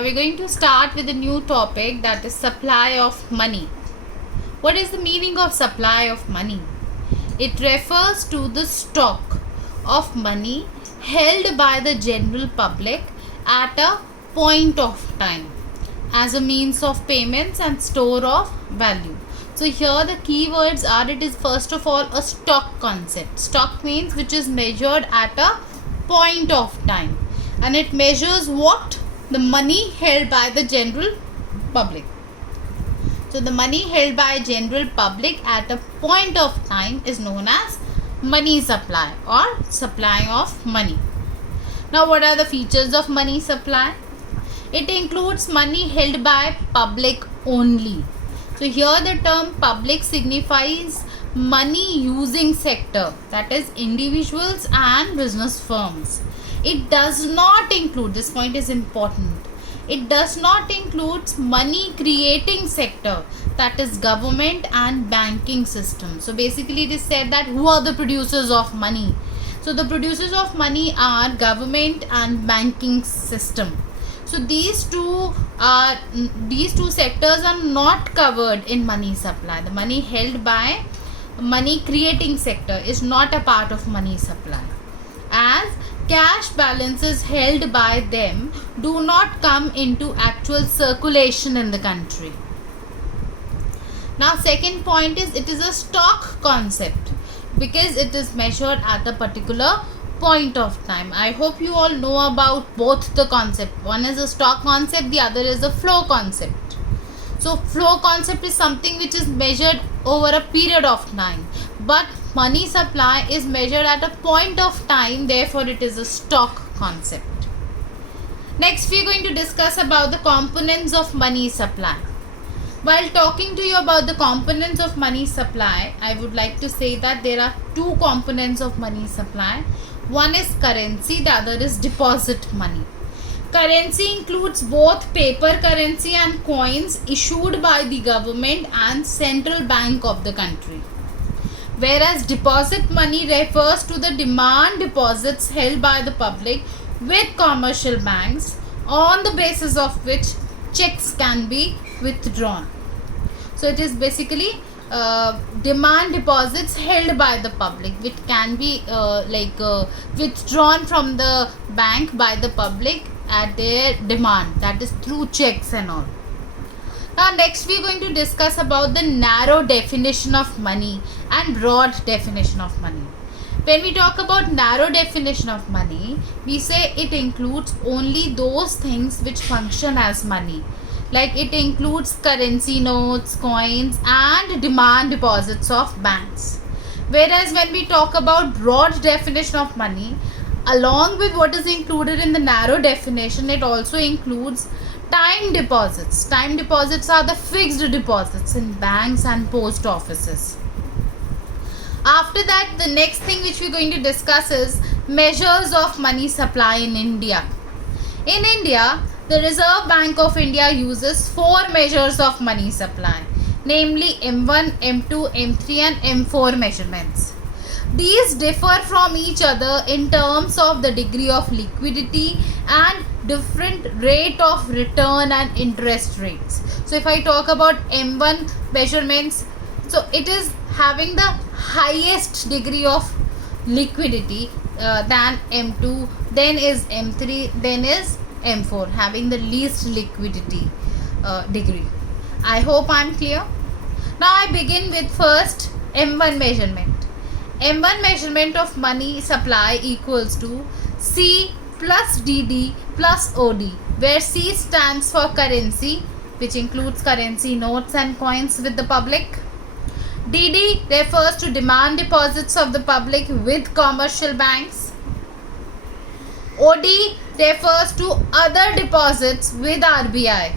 Now we're going to start with a new topic, that is supply of money. What is the meaning of supply of money? It refers to the stock of money held by the general public at a point of time as a means of payments and store of value. So here the keywords are, it is first of all a stock concept. Stock means which is measured at a point of time, and it measures what? The money held by the general public. So the money held by general public at a point of time is known as money supply or supply of money. Now what are the features of money supply? It includes money held by public only. So here the term public signifies money using sector, that is individuals and business firms. It does not include, this point is important, it does not include money creating sector, that is government and banking system. So basically it is said that who are the producers of money? So the producers of money are government and banking system. So these two sectors are not covered in money supply. The money held by money creating sector is not a part of money supply, as cash balances held by them do not come into actual circulation in the country. Now second point is, it is a stock concept because it is measured at a particular point of time. I hope you all know about both the concept. One is a stock concept, the other is a flow concept. So flow concept is something which is measured over a period of time, but money supply is measured at a point of time, therefore it is a stock concept. Next we are going to discuss about the components of money supply. While talking to you about the components of money supply, I would like to say that there are two components of money supply. One is currency, the other is deposit money. Currency includes both paper currency and coins issued by the government and central bank of the country. Whereas deposit money refers to the demand deposits held by the public with commercial banks, on the basis of which checks can be withdrawn. So it is basically demand deposits held by the public which can be withdrawn from the bank by the public at their demand, that is through checks and all. Now next we are going to discuss about the narrow definition of money and broad definition of money. When we talk about narrow definition of money, we say it includes only those things which function as money. Like it includes currency notes, coins and demand deposits of banks. Whereas when we talk about broad definition of money, along with what is included in the narrow definition, it also includes time deposits. Time deposits are the fixed deposits in banks and post offices. After that, the next thing which we are going to discuss is measures of money supply in India. In India, the Reserve Bank of India uses 4 measures of money supply, namely M1, M2, M3 and M4 measurements. These differ from each other in terms of the degree of liquidity and different rate of return and interest rates. So if I talk about M1 measurements, so it is having the highest degree of liquidity than M2, then is M3, then is M4, having the least liquidity degree. I hope I am clear. Now I begin with first M1 measurement. M1 measurement of money supply equals to C plus DD plus OD, where C stands for currency, which includes currency notes and coins with the public. DD refers to demand deposits of the public with commercial banks. OD refers to other deposits with RBI.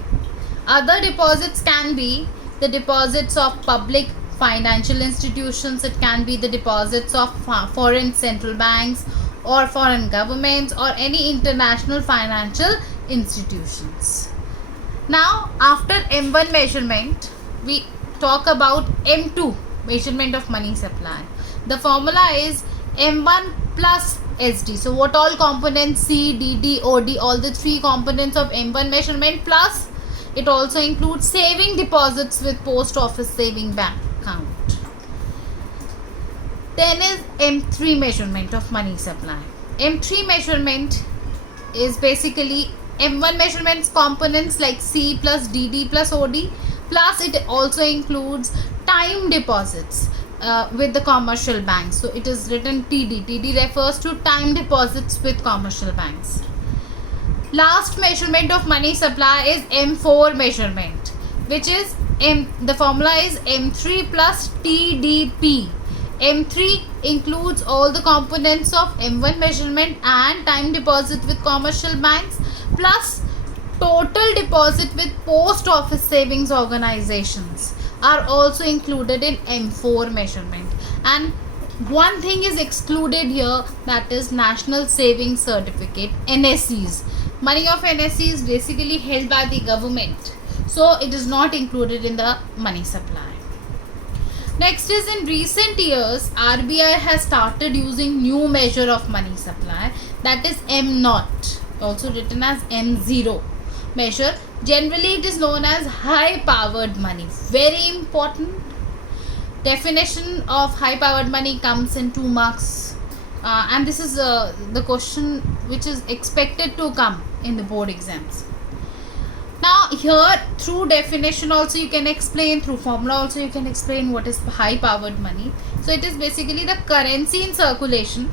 Other deposits can be the deposits of public financial institutions, it can be the deposits of foreign central banks or foreign governments or any international financial institutions. Now after M1 measurement, we talk about M2 measurement of money supply. The formula is M1 plus SD. So what all components, C, DD, OD, all the three components of M1 measurement, plus it also includes saving deposits with post office saving bank account. Then is M3 measurement of money supply. M3 measurement is basically M1 measurements components like C plus DD plus OD, plus it also includes time deposits with the commercial banks. So it is written TD. TD refers to time deposits with commercial banks. Last measurement of money supply is M4 measurement, which is the formula is M3 plus TDP. M3 includes all the components of M1 measurement and time deposit with commercial banks, plus total deposit with post office savings organizations are also included in M4 measurement. And one thing is excluded here, that is National Savings Certificate, NSCs. Money of NSC is basically held by the government, so it is not included in the money supply. Next is, in recent years, RBI has started using new measure of money supply, that is M0, also written as M0 measure. Generally it is known as high powered money. Very important. Definition of high powered money comes in 2 marks, and this is the question which is expected to come in the board exams. Now here, through definition also you can explain, through formula also you can explain what is high powered money. So it is basically the currency in circulation.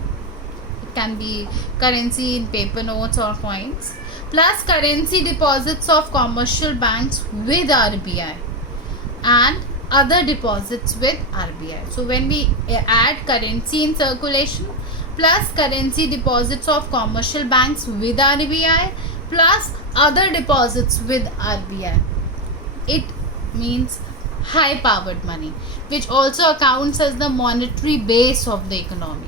It can be currency in paper notes or coins, plus currency deposits of commercial banks with RBI and other deposits with RBI. So when we add currency in circulation plus currency deposits of commercial banks with RBI plus other deposits with RBI, it means high powered money, which also accounts as the monetary base of the economy.